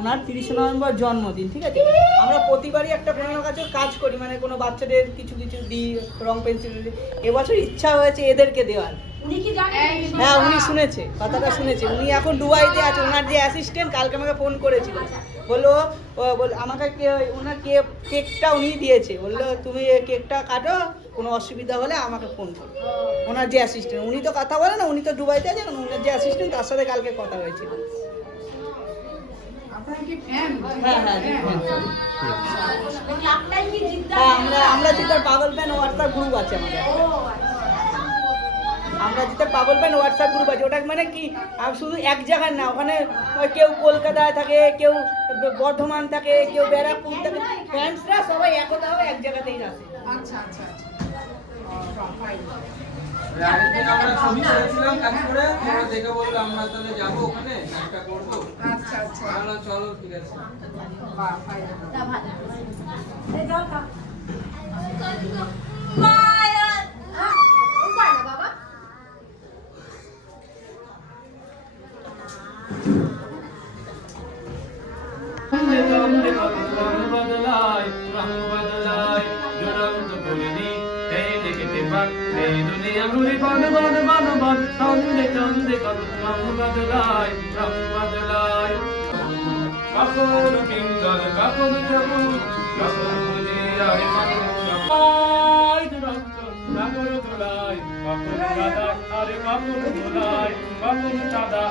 ওনার তিরিশে নভেম্বর জন্মদিন ঠিক আছে? আমরা প্রতিবারই একটা কোনো কাছে কাজ করি মানে কোনো বাচ্চাদের কিছু কিছু দিই রং পেন্সিল এবছর ইচ্ছা হয়েছে এদেরকে দেওয়ার। হ্যাঁ উনি শুনেছে কথাটা শুনেছে। উনি এখন দুবাইতে আছে ওনার যে অ্যাসিস্ট্যান্ট কালকে আমাকে ফোন করেছিল। বলল ও বল- আমাকে কে ওনার কে কেকটা উনি দিয়েছে। বলল তুমি কেকটা কাটো কোনো অসুবিধা হলে আমাকে ফোন করো। ওনার যে অ্যাসিস্ট্যান্ট উনি তো কথা বলে না উনি তো দুবাইতে আছেন ওনার যে অ্যাসিস্ট্যান্ট তার সাথে কালকে কথা হয়েছিল। হ্যাঁ হ্যাঁ হ্যাঁ। আমরা আমরা যেটার পাগল ফ্যান হোয়াটসঅ্যাপ গ্রুপ আছে আমাদের। আচ্ছা। আমরা যেটা পাগল ফ্যান হোয়াটসঅ্যাপ গ্রুপ আছে ওটা মানে কি? আর শুধু এক জায়গায় না ওখানে কেউ কলকাতায় থাকে কেউ বর্ধমান থাকে কেউ ব্যারাকপুর থাকে ফ্যান্সরা সবাই একতা হবে এক জায়গাতেই আছে আচ্ছা আচ্ছা আরেকদিন আমরা ছবি ছেড়েছিলাম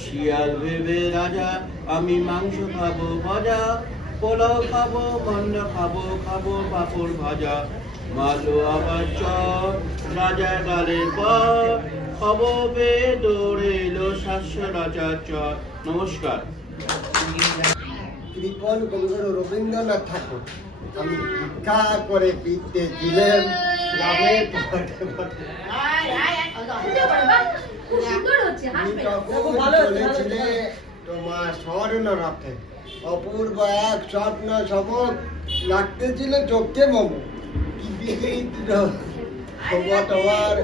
শিয়াল ভেবে, রাজা, আমি মাংস খাব ভাজা, পোলাও খাব গন্ড খাব খাব পাপড় ভাজা। মালো আবার চর রাজা গালের পর। খববে দৌড়ে এলো শাস্য রাজার চর। নমস্কার। কৃপন কবিগুরু রবীন্দ্রনাথ ঠাকুর। আমি করে পিতে দিলেন। চলেছিলে তোমার স্বর্ণ রথে অপূর্ব এক স্বপ্ন লাগতেছিল চোখে মম। তোমার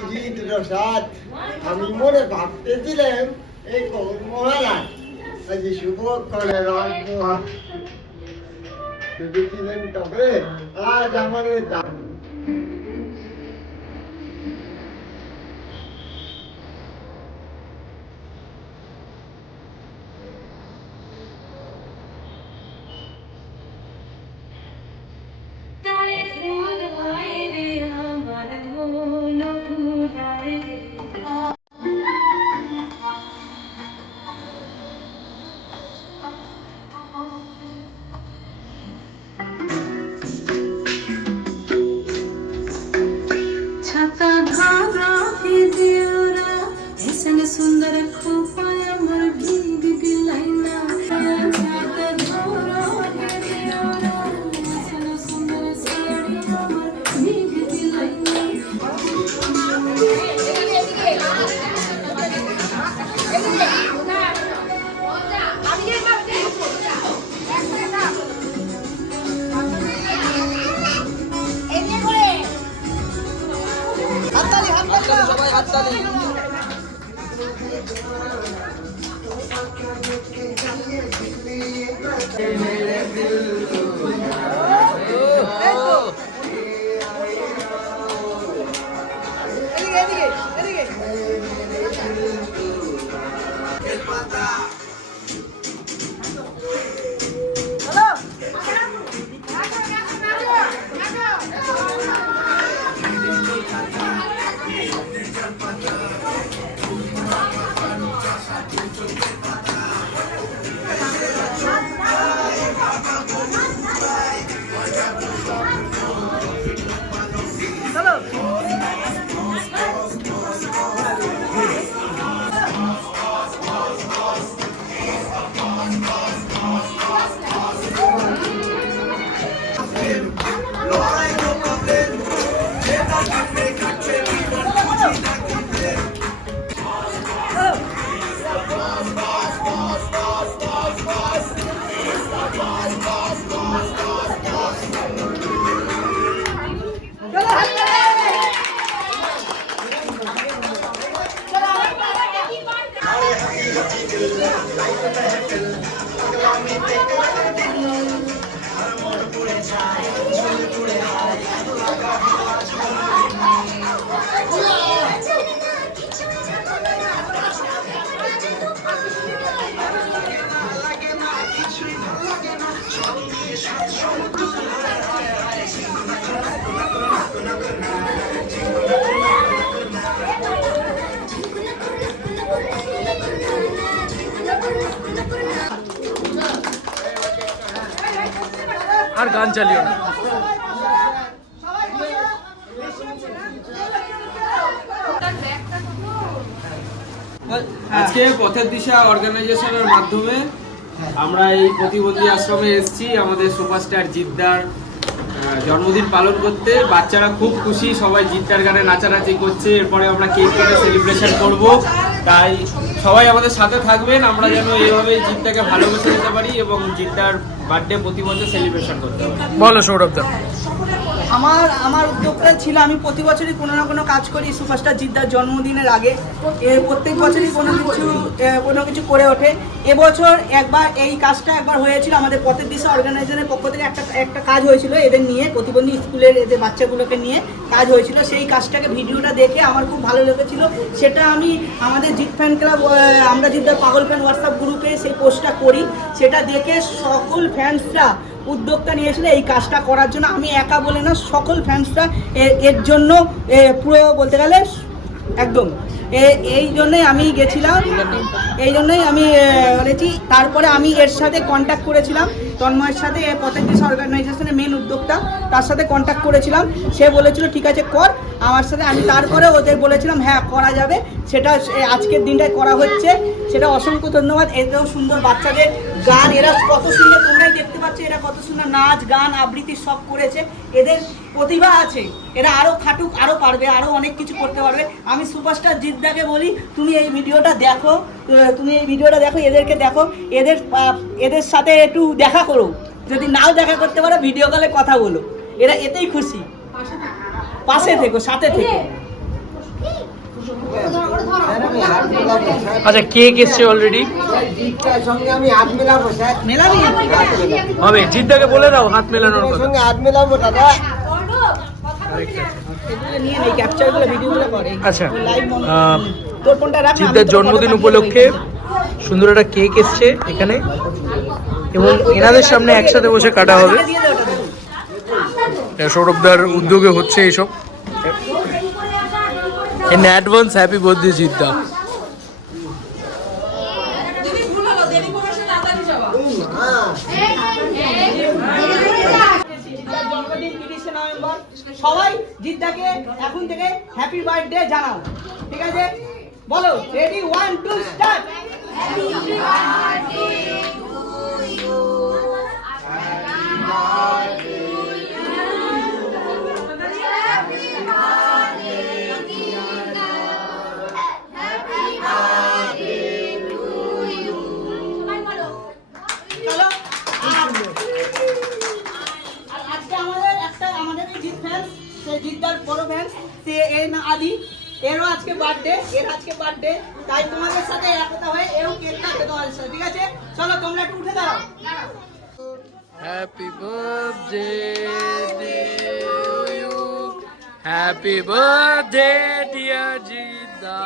বিচিত্র সাথ আমি মনে ভাবতেছিলাম এই মহারাজ আজ শুভ করে রাজমোহন ভেবেছিলেন তবে আজ আমাদের আর গান চালিও না। আজকে পথের দিশা অর্গানাইজেশনের মাধ্যমে আমরা এই প্রতিবন্ধী আশ্রমে এসেছি আমাদের সুপারস্টার জিদ্দার জন্মদিন পালন করতে। বাচ্চারা খুব খুশি সবাই জিদ্দার গানে নাচানাচি করছে। এরপরে আমরা কেক কেটে সেলিব্রেশন করব। তাই সবাই আমাদের সাথে থাকবেন। আমরা যেন এইভাবে জিদ্দাকে ভালোবেসে দিতে পারি এবং জিদ্দার বার্থডে প্রতি বছর সেলিব্রেশন করতে পারি। বলো সৌরভ দা। আমার আমার উদ্যোগটা ছিল আমি প্রতি বছরই কোনো না কোনো কাজ করি সুপারস্টার জিদ্দার জন্মদিনের আগে। প্রত্যেক বছরই কোনো কিছু কোনো কিছু করে ওঠে। এবছর একবার এই কাজটা একবার হয়েছিল, আমাদের পথের দিশা অর্গানাইজেশনের পক্ষ থেকে একটা একটা কাজ হয়েছিল এদের নিয়ে, প্রতিবন্ধী স্কুলের এদের বাচ্চাগুলোকে নিয়ে কাজ হয়েছিল। সেই কাজটাকে ভিডিওটা দেখে আমার খুব ভালো লেগেছিল। সেটা আমি আমাদের জিৎ ফ্যান ক্লাব আমরা জিদ্দার পাগল ফ্যান হোয়াটসঅ্যাপ গ্রুপে সেই পোস্টটা করি। সেটা দেখে সকল ফ্যান্সরা উদ্যোগটা নিয়েছিল এই কাজটা করার জন্য আমি একা বলে না, সকল ফ্যান্সরা এর জন্য পুরো বলতে গেলে একদম। এই জন্যই আমি গেছিলাম, এই জন্যই আমি বলেছি তারপরে আমি এর সাথে কন্ট্যাক্ট করেছিলাম, তন্ময়ের সাথে দিশা অর্গানাইজেশনের মেন উদ্যোক্তা, তার সাথে কন্ট্যাক্ট করেছিলাম। সে বলেছিল, ঠিক আছে, কর। আমার সাথে আমি তারপরে ওদের বলেছিলাম হ্যাঁ করা যাবে। সেটা আজকের দিনটায় করা হচ্ছে। সেটা অসংখ্য ধন্যবাদ। এতেও সুন্দর বাচ্চাদের গান, এরা কত সুন্দর, তোমরাই দেখতে পাচ্ছ, এরা কত সুন্দর নাচ, গান, আবৃত্তি সব করেছে। এদের প্রতিভা আছে, এরা আরও খাটুক আরও পারবে আরও অনেক কিছু করতে পারবে। আমি সুপারস্টার জিদ্দাকে বলি, তুমি এই ভিডিওটা দেখো তুমি এই ভিডিওটা দেখো, এদেরকে দেখো, এদের এদের সাথে একটু দেখা করো। যদি নাও দেখা করতে পারো ভিডিও কলে কথা বলো। এরা এতেই খুশি। পাশে থেকো, সাথে থেকো। আচ্ছা কেক এসছে অলরেডি হবে জিদ্দাকে বলে দাও হাত মেলানোর হাত মেলাবো দাদা আচ্ছা, জন্মদিন উপলক্ষে সুন্দর একটা কেক এসছে এখানে? এবং এনাদের সামনে একসাথে বসে কাটা হবে। সৌরভদার উদ্যোগে হচ্ছে এইসব in advance happy birthday Jidda জিদ্দার জন্মদিন তিরিশে নভেম্বর। সবাই জিদ্দাকে এখন থেকে হ্যাপি বার্থডে জানাও। ঠিক আছে? বলো রেডি ওয়ান টু স্টার্ট সে এর না আদি এরও আজকে বার্থডে এর আজকে বার্থডে তাই তোমাদের সাথে একতা হয়ে এও কেক কাটবে তোমাদের সাথে ঠিক আছে? চলো তোমরা একটু উঠে দাঁড়াও। Happy birthday you happy birthday dear Jidda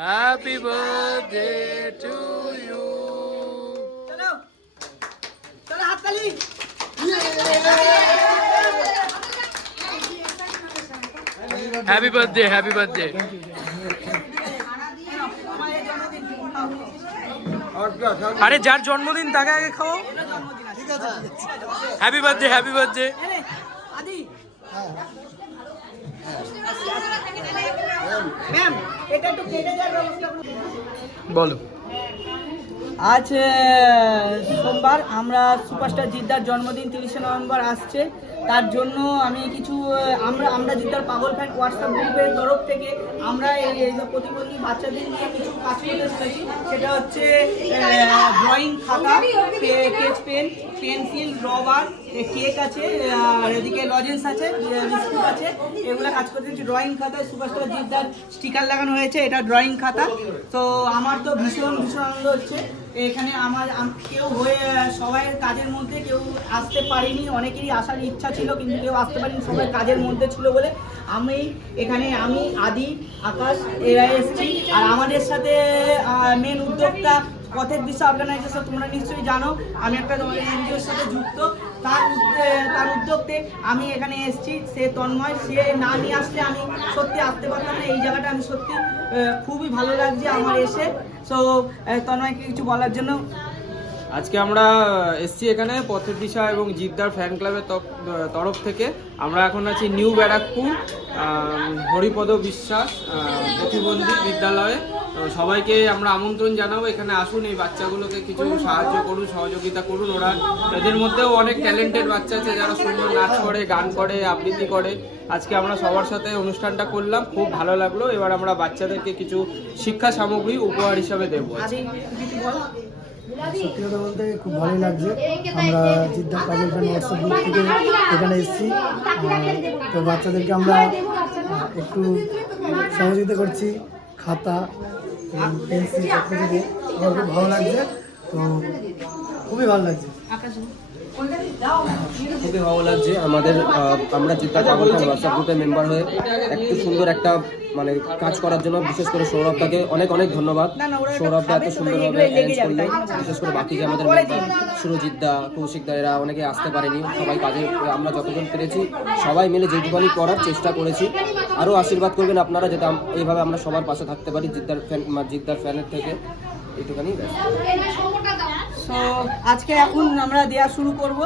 happy birthday to you চলো চলো হাততালি। হ্যাপি বার্থডে হ্যাপি বার্থডে আরে যার জন্মদিন তাকে আগে খাও হ্যাপি বার্থডে হ্যাপি বার্থডে বলো। আজ সোমবার আমরা সুপারস্টার জিদ্দার জন্মদিন তিরিশে নভেম্বর আসছে। তার জন্য আমি কিছু, আমরা আমরা জুতার পাগল ফ্যান হোয়াটসঅ্যাপ গ্রুপের তরফ থেকে আমরা এই যে প্রতিবন্ধী বাচ্চাদের নিয়ে কিছু কাজ করতে চাইছি সেটা হচ্ছে ড্রয়িং খাতা sketch pen pencil rubber cake আছে, আর এদিকে লজেন্স আছে বিস্কুট আছে, এগুলো কাজ করতে ড্রয়িং খাতায় সুপারস্টার জিদ্দার স্টিকার লাগানো হয়েছে, এটা ড্রয়িং খাতা। তো আমার তো ভীষণ ভীষণ আনন্দ হচ্ছে। এখানে আমার কেউ হয়ে, সবাই কাজের মধ্যে কেউ আসতে পারিনি, অনেকেরই আসার ইচ্ছা ছিল, কিন্তু কেউ আসতে পারিনি, সবাই কাজের মধ্যে ছিল বলে আমি এখানে, আমি, আদি, আকাশ, এরা এসেছি। আর আমাদের সাথে মেন উদ্যোক্তা পথের দিশা অর্গানাইজেশন তোমরা নিশ্চয়ই জানো। আমি একটা তোমাদের এনজিওর সাথে যুক্ত। তার তার উদ্যোগতে আমি এখানে এসেছি। সে তন্ময়, সে না নিয়ে আসলে আমি সত্যি আসতে পারতাম না। এই জায়গাটা আমি সত্যি খুবই ভালো লাগছে আমার এসে। সো তন্ময়কে কিছু বলার জন্য। আজকে আমরা এসছি এখানে পথের দিশা এবং জিদ্দার ফ্যান ক্লাবের তরফ থেকে। আমরা এখন আছি নিউ ব্যারাকপুর হরিপদ বিশ্বাস প্রতিবন্ধী বিদ্যালয়ে। তো সবাইকে আমরা আমন্ত্রণ জানাব এখানে আসুন এই বাচ্চাগুলোকে কিছু সাহায্য করুন সহযোগিতা করুন ওরা। এদের মধ্যেও অনেক ট্যালেন্টেড বাচ্চা আছে যারা সুন্দর নাচ করে গান করে আবৃত্তি করে। আজকে আমরা সবার সাথে অনুষ্ঠানটা করলাম খুব ভালো লাগল। এবার আমরা বাচ্চাদেরকে কিছু শিক্ষা সামগ্রী উপহার হিসাবে দেবো সত্যি কথা বলতে খুব ভালোই লাগছে। আমরা Jidda Kajal fan WhatsApp group থেকে এখানে এসেছি। তো বাচ্চাদেরকে আমরা একটু সহযোগিতা করছি। খাতা ভালো লাগছে। তো খুবই ভালো লাগছে। খুবই ভালো লাগছে। আমাদের আমরা চিত্তা কাবুল হোয়াটসঅ্যাপ গ্রুপের মেম্বার হয়ে একটু সুন্দর একটা মানে কাজ করার জন্য বিশেষ করে সৌরভদাকে অনেক অনেক ধন্যবাদ। সৌরভদা এত সুন্দরভাবে অ্যারেঞ্জ করল। বিশেষ করে বাকি যে আমাদের পরে মেম্বার সুরজিৎদা কৌশিকদা এরা অনেকে আসতে পারেনি। সবাই কাজে, আমরা যতজন পেরেছি, সবাই মিলে যেটুখানি করার চেষ্টা করেছি। আরও আশীর্বাদ করবেন আপনারা যাতে এইভাবে আমরা সবার পাশে থাকতে পারি, জিদ্দার ফ্যান জিদ্দার ফ্যানের থেকে। এইটুখানি সো আজকে এখন আমরা দেওয়া শুরু করব।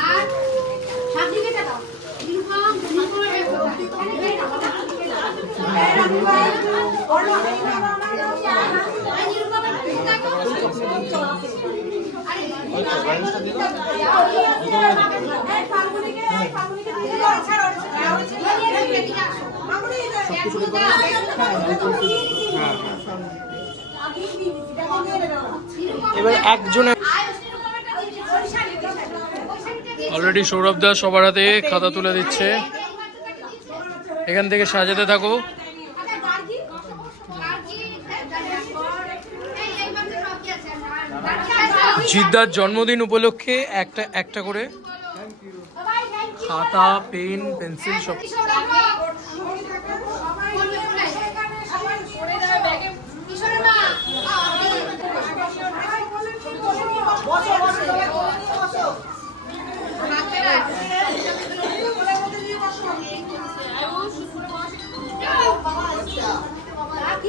আর এবার একজনের অলরেডি সৌরভ দাস সবার হাতে খাতা তুলে দিচ্ছে। এখান থেকে সাজাতে থাকো। জিদ্দার জন্মদিন উপলক্ষে একটা একটা করে খাতা, পেন, পেন্সিল সব।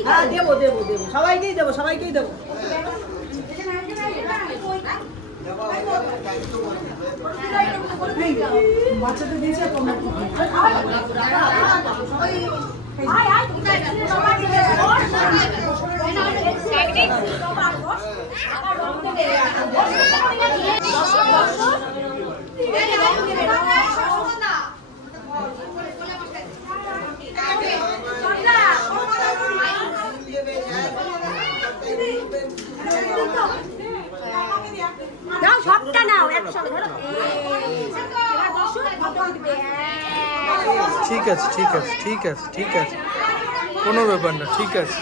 হ্যাঁ দেবো দেবো দেবো সবাইকেই দেবো সবাইকেই দেবো বাচ্চাদের দিয়েছে তোমরা নাও সবটা নাও একসঙ্গে ধরো এবার বসো ঠিক আছে ঠিক আছে ঠিক আছে ঠিক আছে। কোনো ব্যাপার না ঠিক আছে।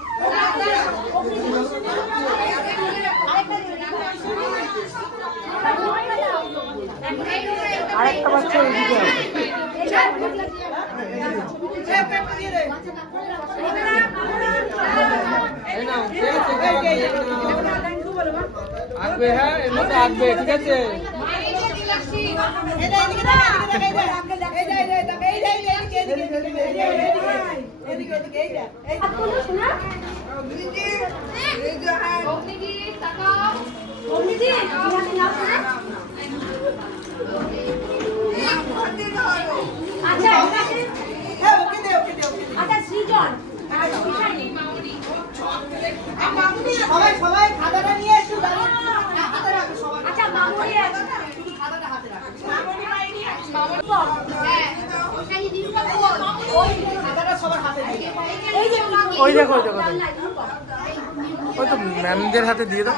আরেকটা বাচ্চা এদিকে আসবে হ্যাঁ এর মধ্যে আসবে ঠিক আছে? সবাই সবাই খাতাটা নিয়ে একটু আচ্ছা মামুনি ওই দেখো ওই দেখো ওই তো ম্যামদের হাতে দিয়ে দাও।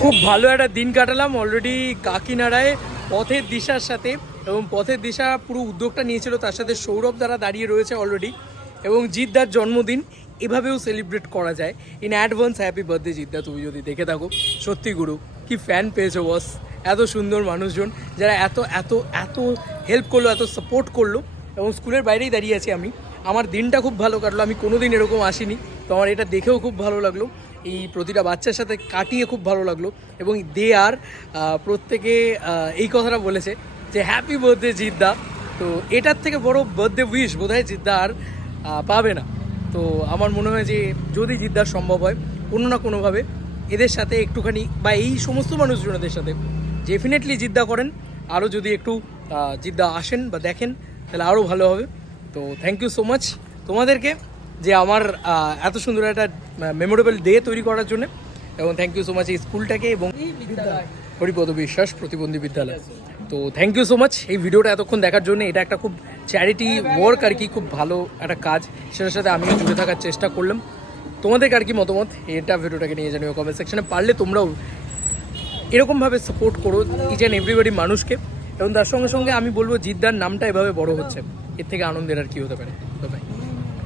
খুব ভালো একটা দিন কাটালাম অলরেডি কাকিনাড়ায় পথের দিশার সাথে এবং পথের দিশা পুরো উদ্যোগটা নিয়েছিল, তার সাথে সৌরভ দ্বারা দাঁড়িয়ে রয়েছে অলরেডি এবং জিদ্দার জন্মদিন এভাবেও সেলিব্রেট করা যায়। In advance happy birthday Jidda, তুমি যদি দেখে থাকো। সত্যি গুরু, কি ফ্যান পেয়েছ বস এত সুন্দর মানুষজন যারা এত এত এত হেল্প করল, এত সাপোর্ট করল এবং স্কুলের বাইরেই দাঁড়িয়ে আছি আমি। আমার দিনটা খুব ভালো কাটলো, আমি কোনো দিন এরকম আসিনি। তো আমার এটা দেখেও খুব ভালো লাগল। এই প্রতিটা বাচ্চার সাথে কাটিয়ে খুব ভালো লাগল এবং দে আর প্রত্যেকে এই কথাটা বলেছে যে হ্যাপি বার্থডে জিদ্দা। তো এটার থেকে বড় বার্থডে উইশ বোধহয় জিদ্দা আর পাবে না। তো আমার মনে হয় যে, যদি জিদ্দার সম্ভব হয়, কোনো না কোনোভাবে এদের সাথে একটুখানি বা এই সমস্ত মানুষজনদের সাথে ডেফিনেটলি জিদ্দা করেন। আরও যদি একটু জিদ্দা আসেন বা দেখেন, তাহলে আরও ভালো হবে। তো থ্যাংক ইউ সো মাচ তোমাদেরকে যে আমার এত সুন্দর একটা মেমোরেবল ডে তৈরি করার জন্য। এবং থ্যাংক ইউ সো মাচ এই স্কুলটাকে এবং হরিপদ বিশ্বাস প্রতিবন্ধী বিদ্যালয়। তো থ্যাংক ইউ সো মাচ এই ভিডিওটা এতক্ষণ দেখার জন্য। এটা একটা খুব চ্যারিটি ওয়ার্ক আর কি, খুব ভালো একটা কাজ। সেটার সাথে আমিও জুড়ে থাকার চেষ্টা করলাম। তোমাদের আর কি মতামত? এটা ভিডিওটাকে নিয়ে জানিও কমেন্ট সেকশনে পারলে তোমরাও এরকমভাবে সাপোর্ট করো ইচ অ্যান্ড এভরিবডি মানুষকে। এবং তার সঙ্গে সঙ্গে আমি বলব, জিদ্দার নামটা এভাবে বড় হচ্ছে। এর থেকে আনন্দের আর কি হতে পারে। বাই